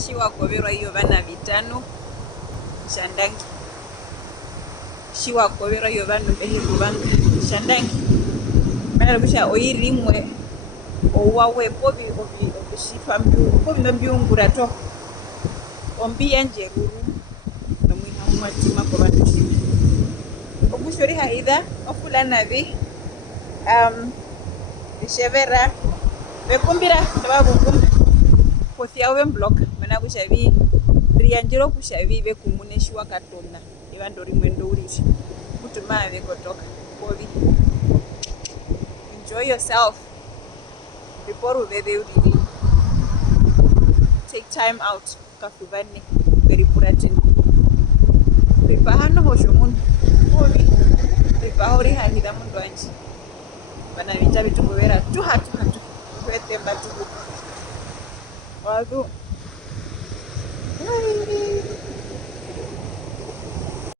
shiwagoverwa iyo vana vitano shandangi shiwagoverwa iyo vanhu vehiru vanhu shandangi mana kusha oirimwe owawe povi nombiungura to ombi yanjeruru nomwina mwatima kwa vanhu chivi okushori haidha ofulanavi vishevera vekumbira ndavakukumba kothia ove mbloka mana kushavi riyanjiro kushavi vekumune shiwakatona ivando rimwe ndouriri kutuma vekotoka kovi enjoy yourself before uveve uriri take time out kafuvane veripuratini ripahano hosho munhu kovi ripaho rihahira munhu wanje vana vita vitungovera tuhatuhatu kwetemba tuku wadu